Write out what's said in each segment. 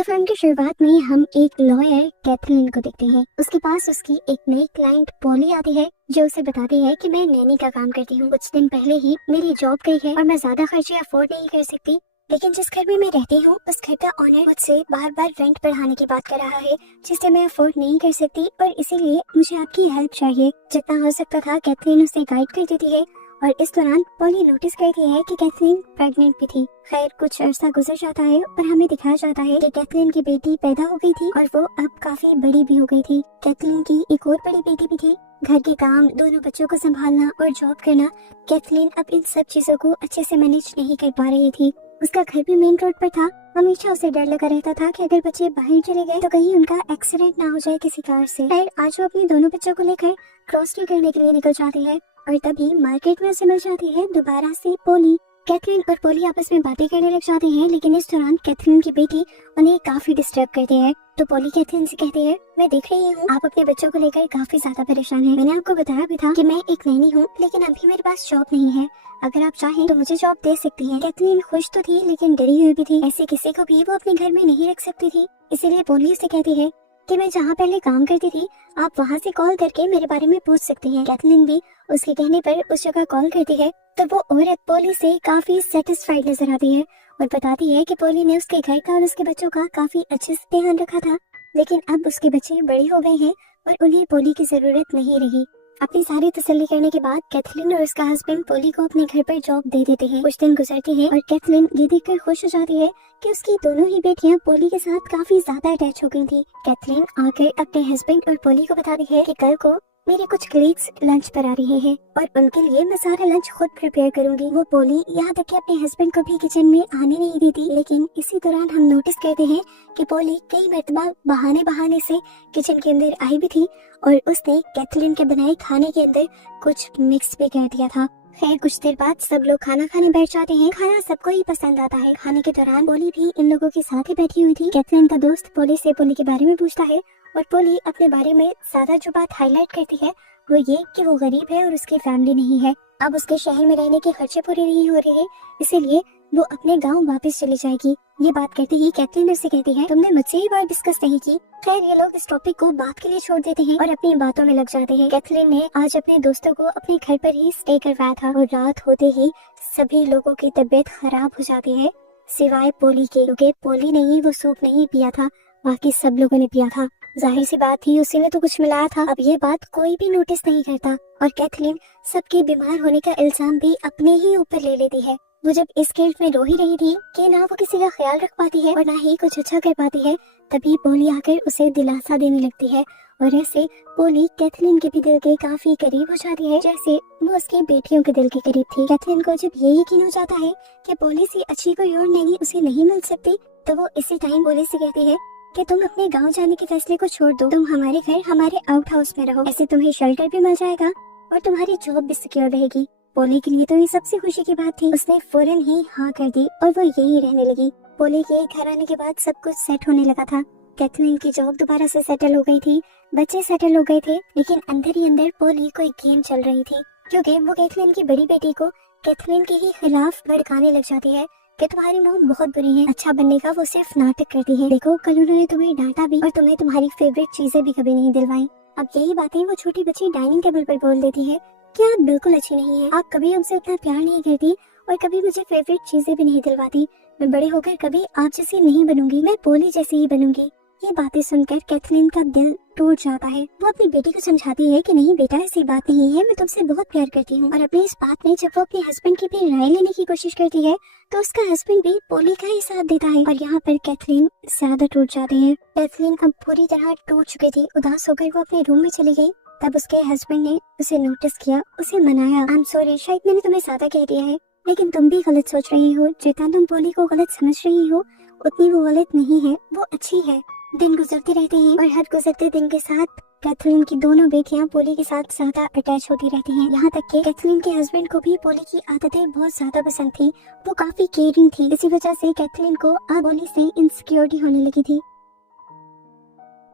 तो फिल्म की शुरुआत में हम एक लॉयर कैथरीन को देखते हैं। उसके पास उसकी एक नई क्लाइंट पोली आती है जो उसे बताती है कि मैं नैनी का काम करती हूँ। कुछ दिन पहले ही मेरी जॉब गई है और मैं ज्यादा खर्चे अफोर्ड नहीं कर सकती, लेकिन जिस घर में मैं रहती हूँ उस घर का ऑनर मुझसे बार बार रेंट बढ़ाने की बात कर रहा है जिसे मैं अफोर्ड नहीं कर सकती और इसीलिए मुझे आपकी हेल्प चाहिए। जितना हो सकता था कैथरीन उसे गाइड कर देती है और इस दौरान पोली नोटिस करती है कि कैथरीन प्रेग्नेंट भी थी। खैर कुछ अरसा गुजर जाता है और हमें दिखाया जाता है कि कैथरीन की बेटी पैदा हो गई थी और वो अब काफी बड़ी भी हो गई थी। कैथरीन की एक और बड़ी बेटी भी थी। घर के काम, दोनों बच्चों को संभालना और जॉब करना, कैथरीन अब इन सब चीजों को अच्छे से मैनेज नहीं कर पा रही थी। उसका घर भी मेन रोड पर था। हमेशा उसे डर लगा रहता था कि अगर बच्चे बाहर चले गए तो कहीं उनका एक्सीडेंट ना हो जाए किसी कार से। खैर आज वो अपने दोनों बच्चों को लेकर ग्रोसरी करने के लिए निकल जाती है और तभी मार्केट में उसे मिल जाती है दोबारा से पोली। कैथरीन और पोली आपस में बातें करने लग जाते हैं, लेकिन इस दौरान कैथरीन की बेटी उन्हें काफी डिस्टर्ब करती है। तो पोली कैथरीन से कहती है, मैं देख रही हूँ आप अपने बच्चों को लेकर काफी ज्यादा परेशान हैं। मैंने आपको बताया भी था कि मैं एक नैनी हूँ, लेकिन अभी मेरे पास जॉब नहीं है। अगर आप चाहें तो मुझे जॉब दे सकती हैं। कैथरीन खुश तो थी लेकिन डरी हुई भी थी। ऐसे किसी को भी वो अपने घर में नहीं रख सकती थी, इसीलिए पोली उसे कहती है कि मैं जहाँ पहले काम करती थी आप वहाँ से कॉल करके मेरे बारे में पूछ सकती हैं। कैथरीन भी उसके कहने पर उस जगह कॉल करती है तो वो औरत पोली से काफी सेटिस्फाइड नजर आती है और बताती है कि पोली ने उसके घर का और उसके बच्चों का काफी अच्छे से ध्यान रखा था, लेकिन अब उसके बच्चे बड़े हो गए हैं और उन्हें पोली की जरूरत नहीं रही। अपनी सारी तसल्ली करने के बाद कैथरीन और उसका हस्बैंड पोली को अपने घर पर जॉब दे देते हैं। कुछ दिन गुजरते हैं और कैथरीन ये देखकर खुश हो जाती है कि उसकी दोनों ही बेटियां पोली के साथ काफी ज्यादा अटैच हो गई थी। कैथरीन आकर अपने हस्बैंड और पोली को बताती है कि कल को मेरे कुछ कलीग्स लंच पर आ रहे हैं और उनके लिए मैं सारा लंच खुद प्रिपेयर करूंगी। वो पोली यहाँ तक कि अपने हस्बैंड को भी किचन में आने नहीं देती, लेकिन इसी दौरान हम नोटिस करते हैं कि पोली कई मर्तबा बहाने से किचन के अंदर आई भी थी और उसने कैथरीन के बनाए खाने के अंदर कुछ मिक्स भी कर दिया था। खैर कुछ देर बाद सब लोग खाना खाने बैठ जाते हैं। खाना सबको ही पसंद आता है। खाने के दौरान पोली भी इन लोगों के साथ ही बैठी हुई थी। कैथरीन का दोस्त पोली से पोली के बारे में पूछता है और पोली अपने बारे में ज्यादा जो बात हाईलाइट करती है वो ये कि वो गरीब है और उसकी फैमिली नहीं है। अब उसके शहर में रहने के खर्चे पूरे नहीं हो रहे, इसीलिए वो अपने गांव वापस चली जाएगी। ये बात करते ही कैथरीन उससे कहती है, तुमने मुझसे ये बात डिस्कस नहीं की। खैर ये लोग इस टॉपिक को बात के लिए छोड़ देते हैं और अपनी बातों में लग जाते हैं। कैथरीन ने आज अपने दोस्तों को अपने घर पर ही स्टे करवाया था और रात होते ही सभी लोगों की तबीयत खराब हो जाती है सिवाय पोली के, क्योंकि पोली ने ही वो सूप नहीं पिया था, बाकी सब लोगों ने पिया था। जाहिर सी बात थी उसी ने तो कुछ मिलाया था। अब ये बात कोई भी नोटिस नहीं करता और कैथरीन सबके बीमार होने का इल्जाम भी अपने ही ऊपर ले लेती है। वो जब इस गिल्ट में रो ही रही थी कि ना वो किसी का ख्याल रख पाती है और ना ही कुछ अच्छा कर पाती है, तभी पोली आकर उसे दिलासा देने लगती है और ऐसे पोली कैथरीन के भी दिल के काफी करीब हो जाती है, जैसे वो उसकी बेटियों के दिल के करीब थी। कैथरीन को जब ये यकीन हो जाता है कि पोली से अच्छी कोई और नैनी उसे नहीं मिल सकती, तो वो इसी टाइम पोली से कहती है कि तुम अपने गांव जाने के फैसले को छोड़ दो, तुम हमारे घर हमारे आउट हाउस में रहो, ऐसे तुम्हें शेल्टर भी मिल जाएगा और तुम्हारी जॉब भी सिक्योर रहेगी। पोली के लिए तो ये सबसे खुशी की बात थी। उसने फौरन ही हाँ कर दी और वो यही रहने लगी। पोली के घर आने के बाद सब कुछ सेट होने लगा था। कैथरीन की जॉब दोबारा से सेटल हो गई थी, बच्चे सेटल हो गए थे, लेकिन अंदर ही अंदर पोली को एक गेम चल रही थी, क्योंकि वो कैथरीन की बड़ी बेटी को कैथरीन के ही खिलाफ भड़काने लग जाती है कि तुम्हारी मॉम बहुत बुरी है, अच्छा बनने का वो सिर्फ नाटक करती है, देखो कल उन्होंने तुम्हें डांटा भी और तुम्हें तुम्हारी फेवरेट चीजें भी कभी नहीं दिलवाई। अब यही बातें वो छोटी बच्ची डाइनिंग टेबल पर बोल देती है कि आप बिल्कुल अच्छी नहीं है, आप कभी हमसे उतना प्यार नहीं करती और कभी मुझे फेवरेट चीजें भी नहीं दिलवाती। मैं बड़े होकर कभी आप जैसी नहीं बनूंगी, मैं पोली जैसी ही बनूंगी। ये बातें सुनकर कैथरीन का दिल टूट जाता है। वो अपनी बेटी को समझाती है कि नहीं बेटा ऐसी बात नहीं है, मैं तुमसे बहुत प्यार करती हूँ। और अपनी इस बात में जब वो अपने हस्बैंड की भी राय लेने की कोशिश करती है तो उसका हस्बैंड भी पोली का ही साथ देता है और यहाँ पर कैथरीन ज्यादा टूट जाती है। कैथरीन अब पूरी तरह टूट चुकी थी। उदास होकर वो अपने रूम में चली गई। तब उसके हस्बैंड ने उसे नोटिस किया, उसे मनाया। आई एम सॉरी, शायद मैंने तुम्हें ज्यादा कह दिया है, लेकिन तुम भी गलत सोच रही हो। जितना तुम पोली को गलत समझ रही हो उतनी वो गलत नहीं है, वो अच्छी है। दिन गुजरते रहते हैं और हर गुजरते दिन के साथ कैथरीन की दोनों बेटियां पोली के साथ ज्यादा अटैच होती रहती हैं। यहाँ तक कि कैथरीन के हस्बैंड को भी पोली की आदतें बहुत ज्यादा पसंद थी। वो काफी केयरिंग थी। इसी वजह से कैथरीन को अब पोली से इनसिक्योरिटी होने लगी थी।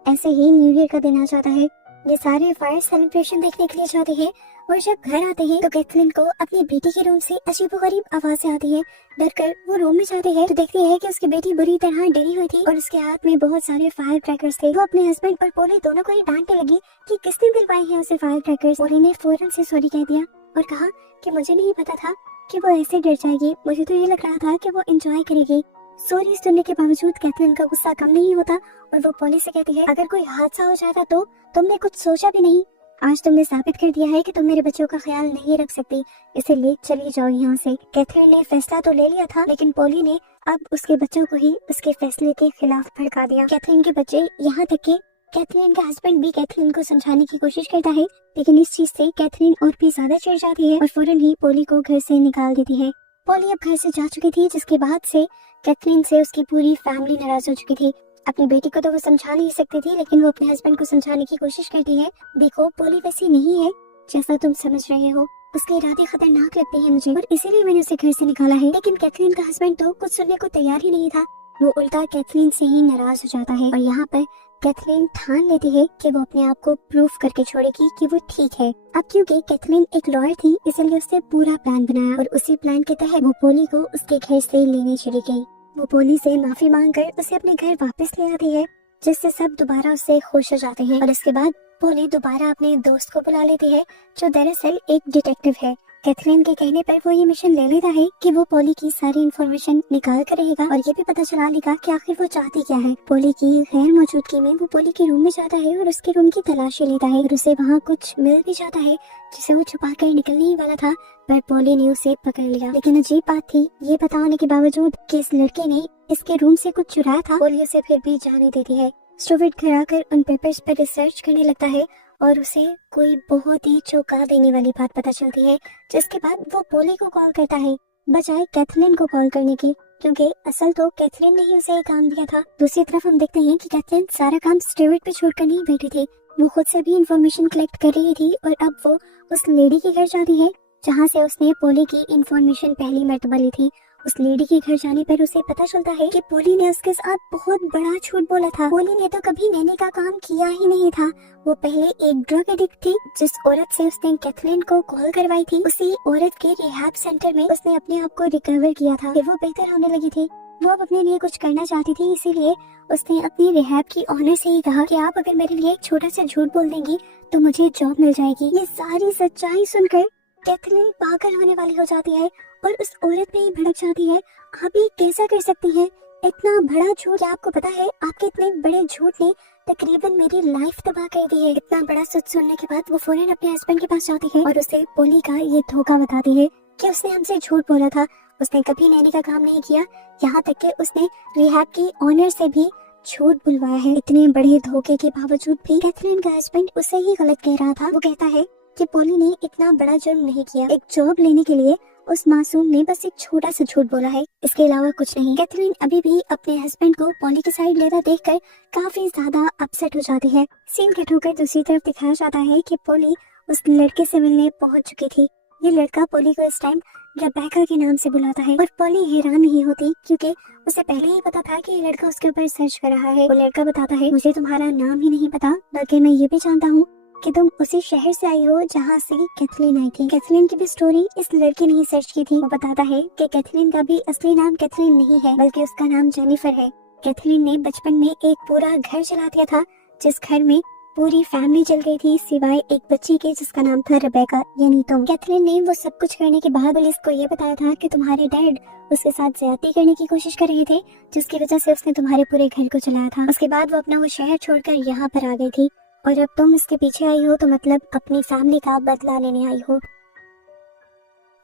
ऐसे ही न्यू ईयर का दिन आ जाता है। ये सारे फायर सेलिब्रेशन देखने के लिए जाते हैं और जब घर आते हैं तो कैथरीन को अपनी बेटी के रूम से अजीबोगरीब आवाजें आती है। डर कर वो रूम में जाती है तो देखती है कि उसकी बेटी बुरी तरह डरी हुई थी और उसके हाथ में बहुत सारे फायर क्रैकर्स थे। वो अपने हस्बैंड और पोली दोनों को ही डांटने लगी कि किसने दिलवाए हैं उसे फायर क्रैकर्स। पोली ने फौरन से सॉरी कह दिया और कहा कि मुझे नहीं पता था कि वो ऐसे डर जाएगी, मुझे तो ये लग रहा था कि वो एंजॉय करेगी। सॉरी सुनने के बावजूद कैथरीन का गुस्सा कम नहीं होता और वो पोली से कहती है, अगर कोई हादसा हो जाता तो तुमने कुछ सोचा भी नहीं। आज तुमने साबित कर दिया है कि तुम मेरे बच्चों का ख्याल नहीं रख सकती, इसीलिए चली जाओ यहाँ से। कैथरीन ने फैसला तो ले लिया था, लेकिन पोली ने अब उसके बच्चों को ही उसके फैसले के खिलाफ भड़का दिया। कैथरीन के बच्चे, यहाँ तक कि कैथरीन का हस्बैंड भी कैथरीन को समझाने की कोशिश करता है, लेकिन इस चीज से कैथरीन और भी ज्यादा चिढ़ जाती है और फौरन ही पोली को घर से निकाल देती है। पोली अब घर से जा चुकी थी, जिसके बाद से कैथरीन से उसकी पूरी फैमिली नाराज हो चुकी थी। अपनी बेटी को तो वो समझा नहीं सकती थी, लेकिन वो अपने हस्बैंड को समझाने की कोशिश करती है। देखो, पोली वैसी नहीं है जैसा तुम समझ रहे हो, उसके इरादे खतरनाक लगते हैं मुझे और इसीलिए मैंने उसे घर से निकाला है। लेकिन कैथरीन का हस्बैंड तो कुछ सुनने को तैयार ही नहीं था, वो उल्टा कैथरीन से ही नाराज हो जाता है और यहाँ पर कैथरीन ठान लेती है कि वो अपने आप को प्रूफ करके छोड़ेगी कि वो ठीक है। अब क्योंकि कैथरीन एक लॉयर थी, इसलिए उसने पूरा प्लान बनाया और उसी प्लान के तहत वो पोली को उसके घर से लेने चली गई। वो पोली से माफी मांगकर उसे अपने घर वापस ले आती है, जिससे सब दोबारा उससे खुश हो जाते हैं और इसके बाद पोली दोबारा अपने दोस्त को बुला लेती है, जो दरअसल एक डिटेक्टिव है। कैथरीन के कहने पर वो ये मिशन ले लेता है कि वो पोली की सारी इन्फॉर्मेशन निकाल कर रहेगा और ये भी पता चला लेगा कि आखिर वो चाहती क्या है। पोली की गैर मौजूदगी में वो पोली के रूम में जाता है और उसके रूम की तलाशी लेता है और उसे वहाँ कुछ मिल भी जाता है जिसे वो छुपा कर निकलने ही वाला था, पर पोली ने उसे पकड़ लिया। लेकिन अजीब बात थी, ये पता होने के बावजूद कि इस लड़के ने इसके रूम से कुछ चुराया था, पोली उसे फिर भी जाने देती है। स्टूवर्ट घर आकर उन पेपर्स पर रिसर्च करने लगता है और उसे कोई बहुत ही चौंका देने वाली बात पता चलती है, जिसके बाद वो पोली को कॉल करता है बजाय कैथरीन को कॉल करने की, क्योंकि असल तो कैथरीन ने ही उसे ये काम दिया था। दूसरी तरफ हम देखते हैं कि कैथरीन सारा काम स्टूवर्ट पे छोड़कर नहीं बैठी थी, वो खुद से भी इंफॉर्मेशन कलेक्ट कर रही थी और अब वो उस लेडी के घर जाती है जहाँ से उसने पोली की इंफॉर्मेशन पहली मर्तबा ली थी। उस लेडी के घर जाने पर उसे पता चलता है कि पोली ने उसके साथ बहुत बड़ा झूठ बोला था। पोली ने तो कभी नैनी का काम किया ही नहीं था, वो पहले एक ड्रग एडिक्ट थी। जिस औरत से उसने कैथरीन को कॉल करवाई थी, उसी औरत के रिहैब सेंटर में उसने अपने आप को रिकवर किया था, फिर वो बेहतर होने लगी थी। वो अब अपने लिए कुछ करना चाहती थी, इसीलिए उसने अपनी रिहैब की ऑनर से ही कहा कि आप अगर मेरे लिए एक छोटा सा झूठ बोल देंगी तो मुझे जॉब मिल जाएगी। ये सारी सच्चाई सुनकर कैथरीन पागल होने वाली हो जाती है और उस औरत पे ही भड़क जाती है। आप ये कैसा कर सकती हैं? इतना बड़ा झूठ, क्या आपको पता है आपके इतने बड़े झूठ ने तकरीबन मेरी लाइफ तबाह कर दी है। इतना बड़ा सच सुनने के बाद वो फौरन अपने हस्बैंड के पास जाती है और उसे पोली का ये धोखा बताती है कि उसने हमसे झूठ बोला था, उसने कभी नैनी का काम नहीं किया, यहाँ तक कि उसने रिहैब की ऑनर से भी झूठ बुलवाया है। इतने बड़े धोखे के बावजूद भी कैथरीन का हस्बैंड उसे ही गलत कह रहा था। वो कहता है कि पोली ने इतना बड़ा जुर्म नहीं किया, एक जॉब लेने के लिए उस मासूम ने बस एक छोटा सा झूठ बोला है, इसके अलावा कुछ नहीं। कैथरीन अभी भी अपने हस्बैंड को पोली की साइड लेता देखकर काफी ज्यादा अपसेट हो जाती है। सीन कट होकर दूसरी तरफ दिखाया जाता है कि पोली उस लड़के से मिलने पहुंच चुकी थी। ये लड़का पोली को इस टाइम रेबेका के नाम से बुलाता है और पोली हैरान नहीं होती, क्योंकि उसे पहले ही पता था कि ये लड़का उसके ऊपर सर्च कर रहा है। वो लड़का बताता है, मुझे तुम्हारा नाम ही नहीं पता, बल्कि मैं ये भी जानता हूँ कि तुम उसी शहर से आई हो जहाँ से कैथरीन आई थी। कैथरीन की भी स्टोरी इस लड़के ने ही सर्च की थी। वो बताता है कि कैथरीन का भी असली नाम कैथरीन नहीं है, बल्कि उसका नाम जेनिफर है। कैथरीन ने बचपन में एक पूरा घर चला दिया था, जिस घर में पूरी फैमिली चल गई थी सिवाय एक बच्ची के जिसका नाम था रेबेका, यानी तुम। कैथरीन ने वो सब कुछ करने के बाद पुलिस को ये बताया था कि तुम्हारे डैड उसके साथ ज्यादती करने की कोशिश कर रहे थे, जिसकी वजह से उसने तुम्हारे पूरे घर को चलाया था। उसके बाद वो अपना वो शहर छोड़कर यहाँ पर आ गई थी और अब तुम इसके पीछे आई हो तो मतलब अपनी फैमिली का बदला लेने आई हो।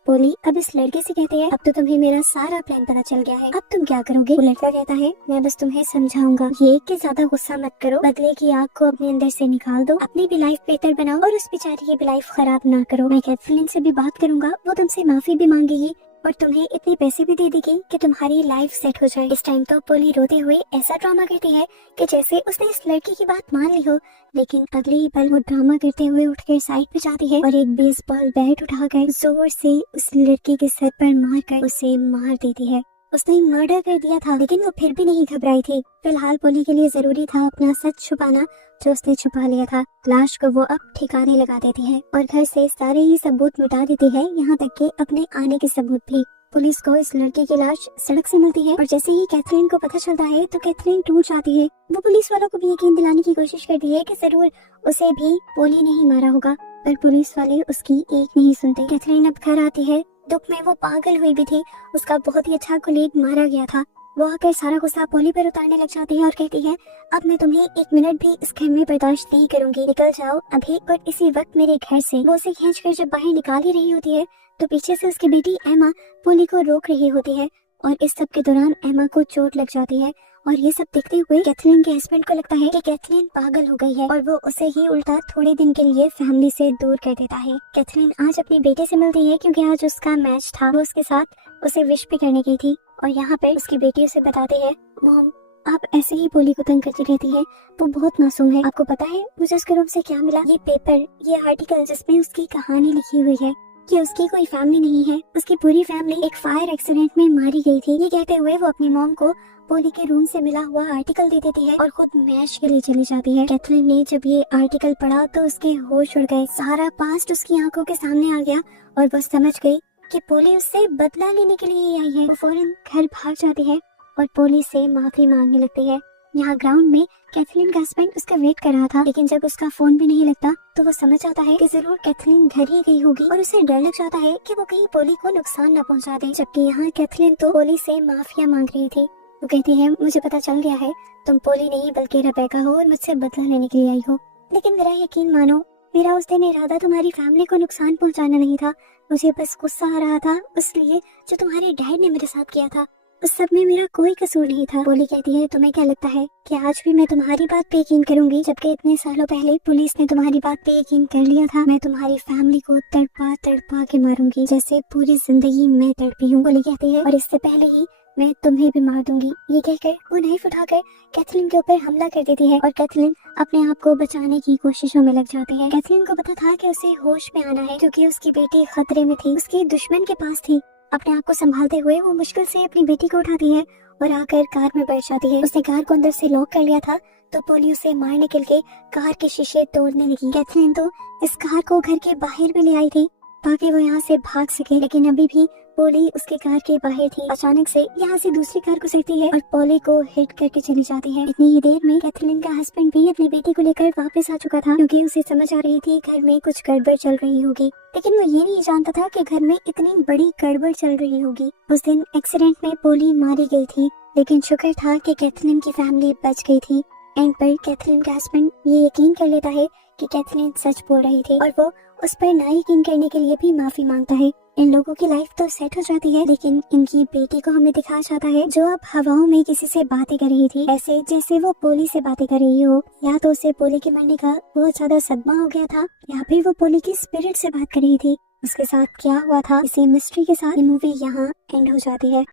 पोली अब इस लड़के से कहते हैं, अब तो तुम्हें मेरा सारा प्लान पता चल गया है, अब तुम क्या करोगे? वो लड़का कहता है, मैं बस तुम्हें समझाऊंगा, ये कि ज्यादा गुस्सा मत करो, बदले की आग को अपने अंदर से निकाल दो, अपनी भी लाइफ बेहतर बनाओ और उस बेचारी की भी लाइफ खराब ना करो। मैं कैथरीन से भी बात करूंगा, वो तुमसे माफी भी मांगेगी और तुम्हें इतने पैसे भी दे देगी कि तुम्हारी लाइफ सेट हो जाए। इस टाइम तो पोली रोते हुए ऐसा ड्रामा करती है कि जैसे उसने इस लड़की की बात मान ली हो, लेकिन अगले ही पल वो ड्रामा करते हुए उठकर साइड पे जाती है और एक बेसबॉल बैट उठाकर जोर से उस लड़की के सर पर मारकर उसे मार देती है। उसने मर्डर कर दिया था, लेकिन वो फिर भी नहीं घबराई थी। फिलहाल पोली के लिए जरूरी था अपना सच छुपाना, जो उसने छुपा लिया था। लाश को वो अब ठिकाने लगा देती है और घर से सारे ही सबूत मिटा देती है, यहाँ तक कि अपने आने के सबूत भी। पुलिस को इस लड़के की लाश सड़क से मिलती है और जैसे ही कैथरीन को पता चलता है तो कैथरीन टूट जाती है। वो पुलिस वालों को भी यकीन दिलाने की कोशिश करती है कि जरूर उसे भी पोली ने ही मारा होगा, पर पुलिस वाले उसकी एक नहीं सुनते। कैथरीन अब घर आती है, दुख में वो पागल हुई भी थी, उसका बहुत ही अच्छा कोलीग मारा गया था। वो आकर सारा गुस्सा पोली पर उतारने लग जाती है और कहती है, अब मैं तुम्हें एक मिनट भी इस घर में बर्दाश्त नहीं करूंगी, निकल जाओ अभी और इसी वक्त मेरे घर से। वो उसे खींचकर जब बाहर निकाल ही रही होती है तो पीछे से उसकी बेटी एमा पोली को रोक रही होती है और इस सब के दौरान एमा को चोट लग जाती है। और ये सब देखते हुए कैथरीन के हस्बैंड को लगता है कि कैथरीन पागल हो गई है और वो उसे ही उल्टा थोड़े दिन के लिए फैमिली से दूर कर देता है। कैथरीन आज अपनी बेटे से मिलती है क्योंकि आज उसका मैच था, वो उसके साथ उसे विश भी करने गई थी और यहाँ पे उसकी बेटी उसे बताती है, मॉम आप ऐसे ही पोली को तंग करती रहती है, वो बहुत मासूम है। आपको पता है मुझे उसके रूम से क्या मिला? ये पेपर, ये आर्टिकल जिसमें उसकी कहानी लिखी हुई है कि उसकी कोई फैमिली नहीं है, उसकी पूरी फैमिली एक फायर एक्सीडेंट में मारी गई थी। ये कहते हुए वो अपनी मॉम को पोली के रूम से मिला हुआ आर्टिकल दे देती है और खुद मैच के लिए चली जाती है। कैथरीन ने जब ये आर्टिकल पढ़ा तो उसके होश उड़ गए, सारा पास्ट उसकी आंखों के सामने आ गया और वो समझ गई कि पोली उससे बदला लेने के लिए आई है। वो फौरन घर भाग जाती है और पोली से माफी मांगने लगती है। यहाँ ग्राउंड में कैथरीन का हस्बैंड उसका वेट कर रहा था, लेकिन जब उसका फोन भी नहीं लगता तो वो समझ आता है कि जरूर कैथरीन घर ही गई होगी और उसे डर लग जाता है कि वो कहीं पोली को नुकसान न पहुंचा दे। जबकि यहाँ कैथरीन तो पोली से माफिया मांग रही थी। वो कहती है, मुझे पता चल गया है तुम पोली नहीं बल्कि रेबेका हो और मुझसे बदला लेने के लिए आई हो, लेकिन मेरा यकीन मानो, मेरा उस दिन इरादा तुम्हारी फैमिली को नुकसान पहुंचाना नहीं था। मुझे बस गुस्सा आ रहा था उसलिए जो तुम्हारे डैड ने मेरे साथ किया था उस सब में मेरा कोई कसूर नहीं था। पोली कहती है, तुम्हें क्या लगता है कि आज भी मैं तुम्हारी बात पे यकीन करूंगी, जबकि इतने सालों पहले पुलिस ने तुम्हारी बात पे यकीन कर लिया था। मैं तुम्हारी फैमिली को तड़पा तड़पा के मारूंगी जैसे पूरी जिंदगी मैं तड़पी हूँ। पोली कहती है, और इससे पहले ही मैं तुम्हें भी मार दूंगी। ये कहकर वो नाइफ उठाकर कैथरीन के ऊपर हमला कर देती है और कैथरीन अपने आप को बचाने की कोशिशों में लग जाती है। कैथरीन को पता था कि उसे होश में आना है क्योंकि उसकी बेटी खतरे में थी, उसके दुश्मन के पास थी। अपने आप को संभालते हुए वो मुश्किल से अपनी बेटी को उठाती है और आकर कार में बैठ जाती है। उसने कार को अंदर से लॉक कर लिया था तो पोली उसे मारने के लिए कार के शीशे तोड़ने लगी। कैथरीन तो इस कार को घर के बाहर भी ले आई थी ताकि वो यहाँ से भाग सके, लेकिन अभी भी पोली उसके कार के बाहर थी। अचानक से यहाँ से दूसरी कार गुजरती है और पोली को हिट करके चली जाती है। इतनी ही देर में कैथरीन का हस्बैंड भी अपनी बेटी को लेकर वापस आ चुका था क्योंकि उसे समझ आ रही थी घर में कुछ गड़बड़ चल रही होगी, लेकिन वो ये नहीं जानता था कि घर में इतनी बड़ी गड़बड़ चल रही होगी। उस दिन एक्सीडेंट में पोली मारी गई थी, लेकिन शुक्र था कि कैथरीन की फैमिली बच गई थी। एंड पर कैथरीन का हस्बैंड ये यकीन कर लेता है कि कैथरीन सच बोल रही थी और वो उस पर ना यकीन करने के लिए भी माफी मांगता है। इन लोगों की लाइफ तो सेट हो जाती है, लेकिन इनकी बेटी को हमें दिखाया जाता है जो अब हवाओं में किसी से बातें कर रही थी, ऐसे जैसे वो पोली से बातें कर रही हो। या तो उसे पोली के मरने का बहुत ज्यादा सदमा हो गया था या फिर वो पोली की स्पिरिट से बात कर रही थी। उसके साथ क्या हुआ था, इसी मिस्ट्री के साथ ये मूवी यहाँ एंड हो जाती है।